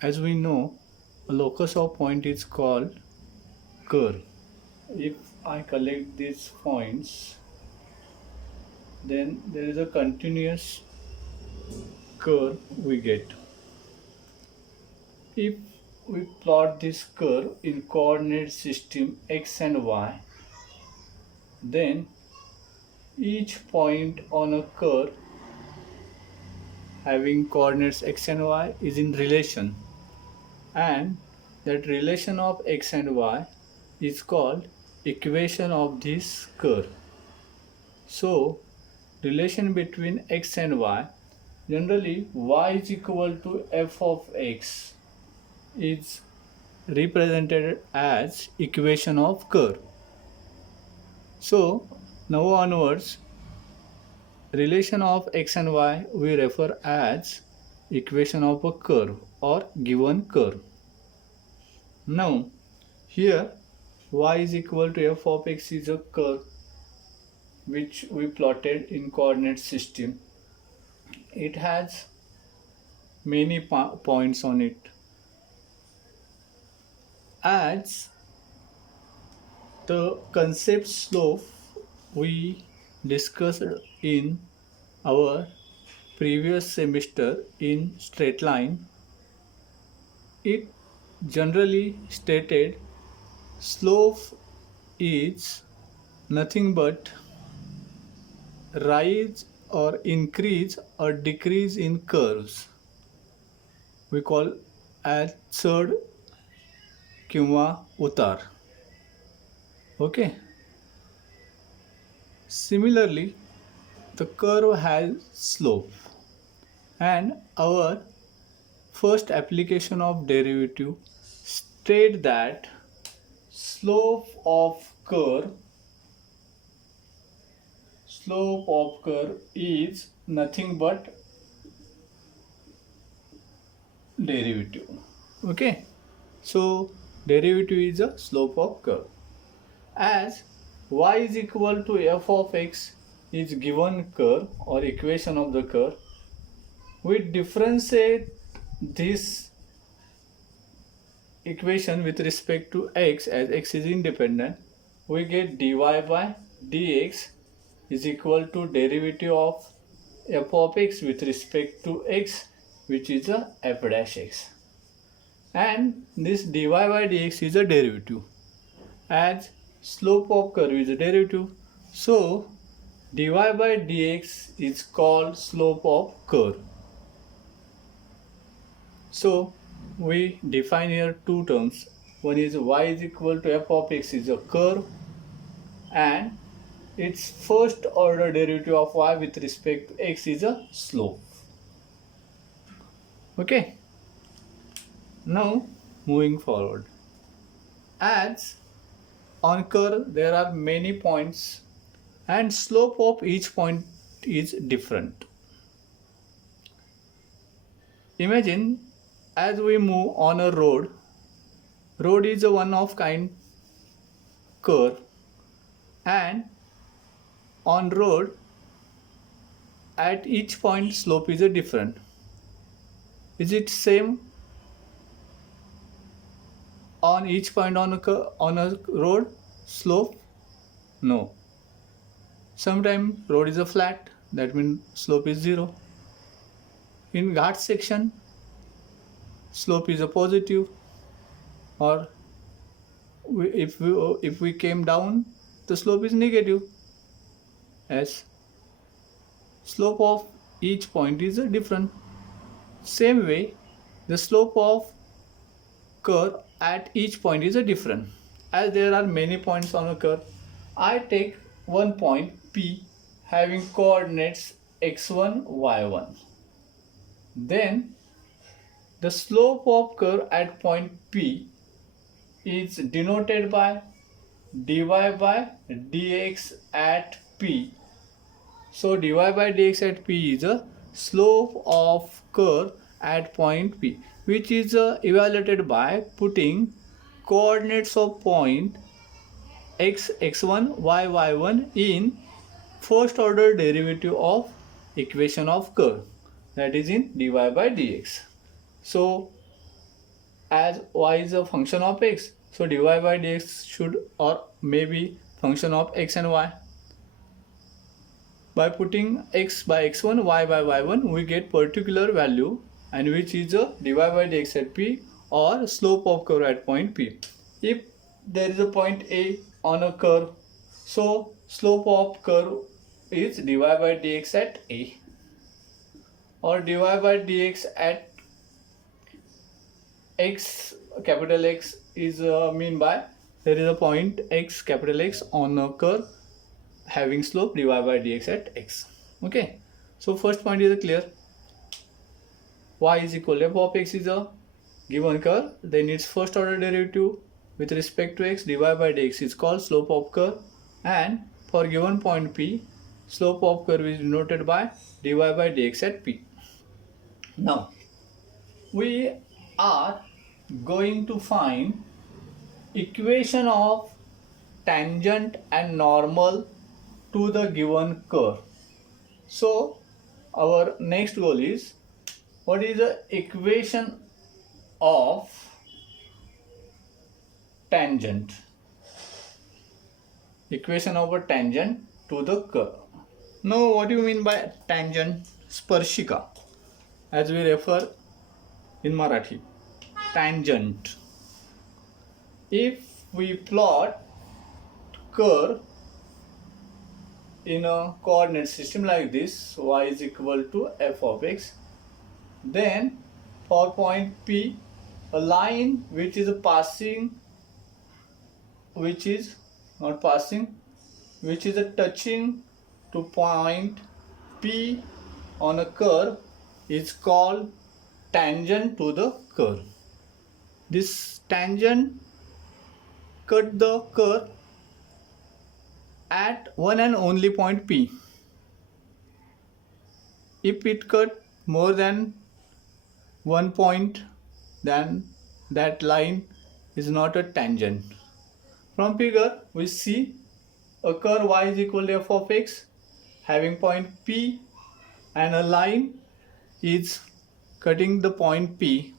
As we know, a locus of point is called curve. If I collect these points, then there is a continuous curve we get. If we plot this curve in coordinate system x and y, then each point on a curve having coordinates x and y is in relation, and that relation of x and y is called equation of this curve. So relation between x and y, generally y is equal to f of x, is represented as equation of curve. So now onwards, relation of x and y we refer as equation of a curve or given curve. Now here y is equal to f of x is a curve which we plotted in coordinate system. It has many points on it. As the concept slope we discussed in our previous semester in straight line, it generally stated slope is nothing but rise or increase or decrease in curves. We call as चढ किंवा उतार. Okay. Similarly, the curve has slope, and our first application of derivative state that slope of curve is nothing but derivative. Okay, so derivative is a slope of curve. As y is equal to f of x is given curve or equation of the curve, we differentiate this equation with respect to x as x is independent. We get dy by dx is equal to derivative of f of x with respect to x, which is a f dash x, and this dy by dx is a derivative as slope of curve is a derivative. So dy by dx is called slope of curve. So we define here two terms. One is y is equal to f of x is a curve, and its first order derivative of y with respect to x is a slope. Okay. Now moving forward, as on curve there are many points and slope of each point is different. Imagine as we move on a road is a one of kind curve, and on road at each point slope is a different. Is it same on each point on a road slope? No. Sometimes road is a flat, that means slope is 0. In ghat section slope is a positive, or if we came down the slope is negative, as slope of each point is a different. Same way the slope of curve at each point is a different. As there are many points on a curve, I take one point P having coordinates x1 y1, then the slope of curve at point P is denoted by dy by dx at P. So dy by dx at P is a slope of curve at point P, which is evaluated by putting coordinates of point x x1 y y1 in first order derivative of equation of curve, that is in dy by dx. So as y is a function of x, so dy by dx should or may be function of x and y. By putting x by x1, y by y1, we get particular value, and which is a dy by dx at p or slope of curve at point p. If there is a point A on a curve, so slope of curve is dy by dx at A, or dy by dx at x, capital X, is mean by there is a point x, capital X, on a curve having slope dy by dx at x. Okay, so first point is clear. Y is equal to f of x is a given curve, then its first order derivative with respect to x, dy by dx, is called slope of curve, and for given point p, slope of curve is denoted by dy by dx at p. Now we are going to find equation of tangent and normal to the given curve. So our next goal is, what is the equation of tangent? Equation of a tangent to the curve. Now what do you mean by tangent? Sparshika, as we refer in Marathi. Tangent. If we plot curve in a coordinate system like this, y is equal to f of x, then for point P, a line which is passing, which is not passing, which is touching to point P on a curve is called tangent to the curve. This tangent cut the curve at one and only point P. If it cut more than one point, then that line is not a tangent. From figure we see a curve y is equal to f of x having point P, and a line is cutting the point P,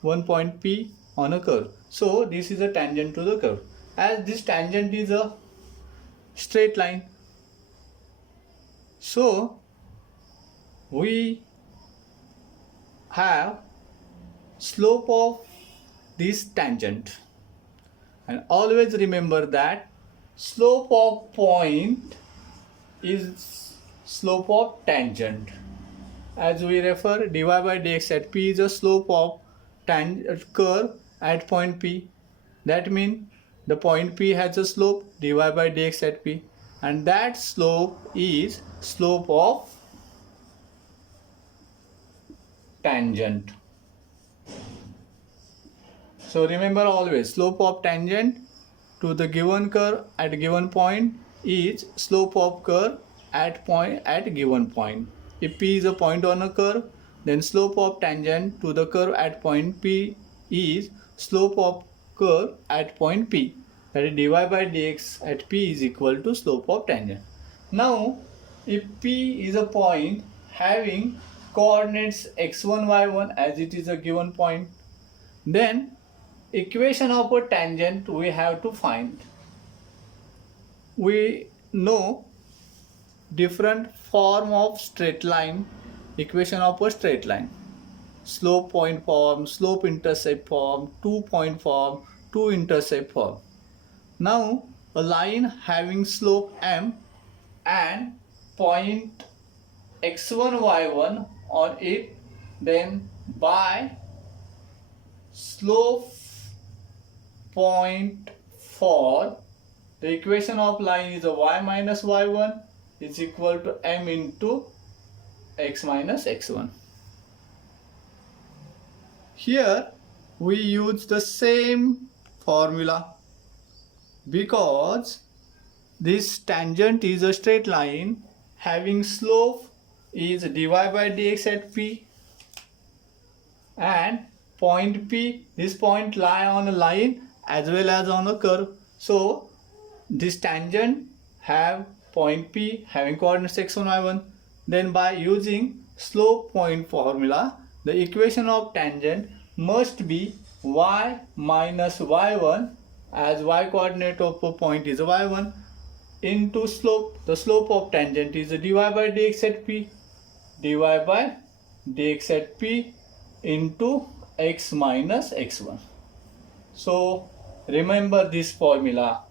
one point P on a curve. So this is a tangent to the curve. As this tangent is a straight line, so we have slope of this tangent, and always remember that slope of point is slope of tangent. As we refer, dy by dx at p is a slope of curve at point P. That means the point P has a slope dy by dx at p, and that slope is slope of tangent. So remember always, slope of tangent to the given curve at a given point is slope of curve at given point. If P is a point on a curve, then slope of tangent to the curve at point P is slope of curve at point P. That is dy by dx at P is equal to slope of tangent. Now if P is a point having coordinates x1, y1 as it is a given point, then equation of a tangent we have to find. We know different form of straight line, equation of a straight line: slope point form, slope intercept form, 2-point form, 2-intercept form. Now a line having slope m and point x1, y1 on it, then by slope point for the equation of line is a y minus y1 is equal to m into x minus x1. Here we use the same formula because this tangent is a straight line having slope is dy by dx at p, and point P, this point lie on a line as well as on a curve. So this tangent have point P having coordinates x1, y1. Then by using slope point formula, the equation of tangent must be y minus y1, as y coordinate of a point is y1, into slope. The slope of tangent is dy by dx at p, dy by dx at p into x minus x1. So remember this formula.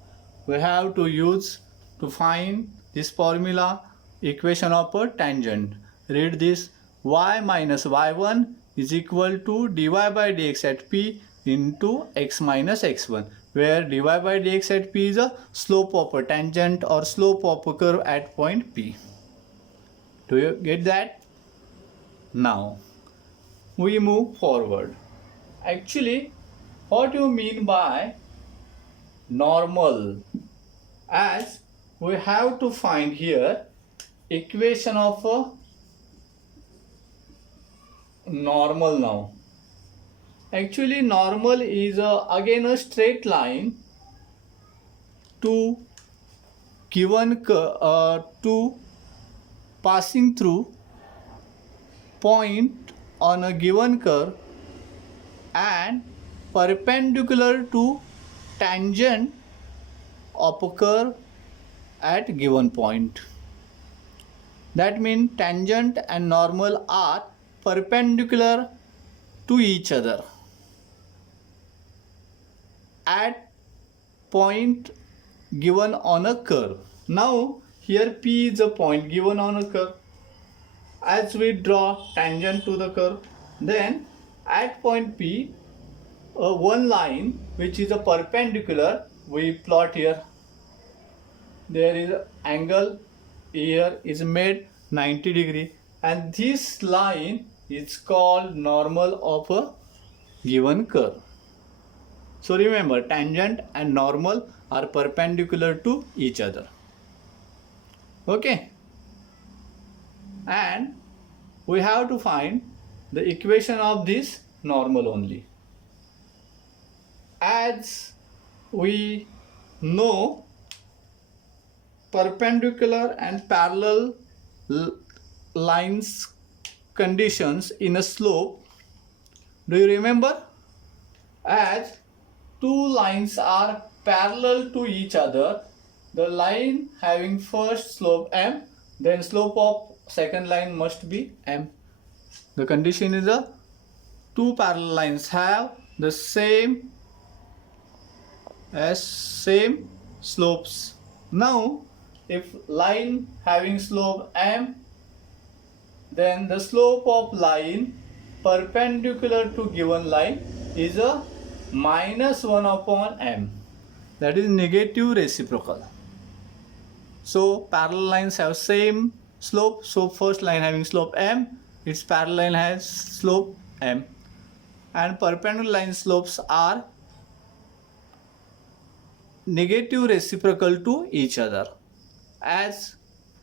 We have to use to find this formula, equation of a tangent. Read this: y minus y1 is equal to dy by dx at p into x minus x1, where dy by dx at p is a slope of a tangent or slope of a curve at point p. Do you get that? Now we move forward. Actually, what do you mean by normal? As we have to find here equation of a normal now. Actually, normal is again a straight line to given to passing through point on a given curve and perpendicular to tangent of a curve at given point. That means tangent and normal are perpendicular to each other at point given on a curve. Now here P is a point given on a curve. As we draw tangent to the curve, then at point P, one line which is a perpendicular we plot here. There is an angle here is made 90 degree, and this line is called normal of a given curve. So remember, tangent and normal are perpendicular to each other. Okay, and we have to find the equation of this normal only. As we know, perpendicular and parallel lines conditions in a slope. Do you remember? As two lines are parallel to each other, the line having first slope m, then slope of second line must be m. The condition is a two parallel lines have the same slopes. Now if line having slope m, then the slope of line perpendicular to given line is a minus 1 upon m. That is negative reciprocal. So parallel lines have same slope. So first line having slope m, its parallel line has slope m, and perpendicular line slopes are negative reciprocal to each other. As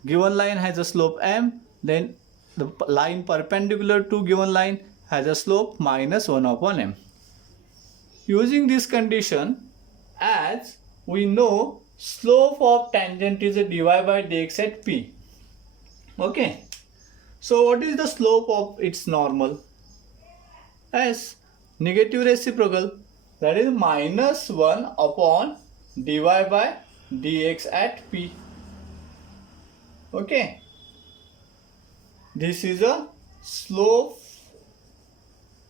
given line has a slope m, then the line perpendicular to given line has a slope minus 1 upon m. Using this condition, as we know, slope of tangent is a dy by dx at p. Okay, so what is the slope of its normal? As negative reciprocal, that is minus 1 upon dy by dx at p. Okay, this is a slope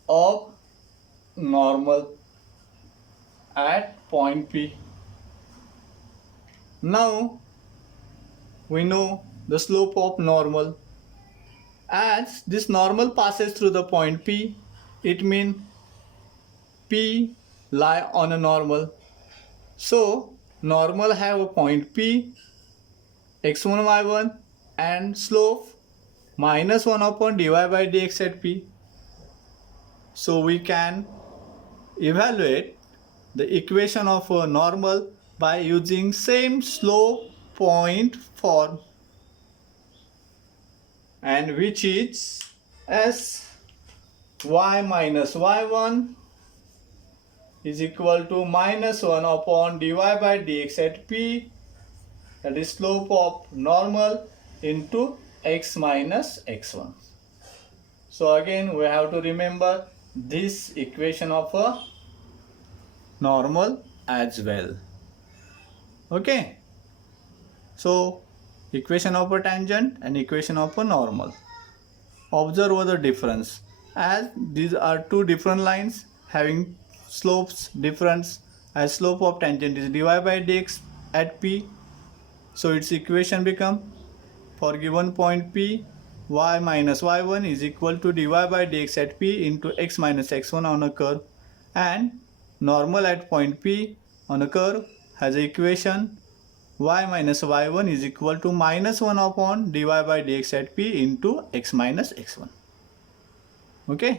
of normal at point P. Now we know the slope of normal. As this normal passes through the point P, it means P lie on a normal. So normal have a point P, x1 y1, and slope minus 1 upon dy by dx at p. So we can evaluate the equation of a normal by using same slope point form, and which is as y minus y1 is equal to minus 1 upon dy by dx at p, that is slope of normal, into x minus x1. So again we have to remember this equation of a normal as well. Okay. So equation of a tangent and equation of a normal. Observe the difference, as these are two different lines having slopes difference, as slope of tangent is dy by dx at p. So its equation become, for given point p, y minus y1 is equal to dy by dx at p into x minus x1 on a curve, and normal at point p on a curve has a equation y minus y1 is equal to minus 1 upon dy by dx at p into x minus x1. Okay.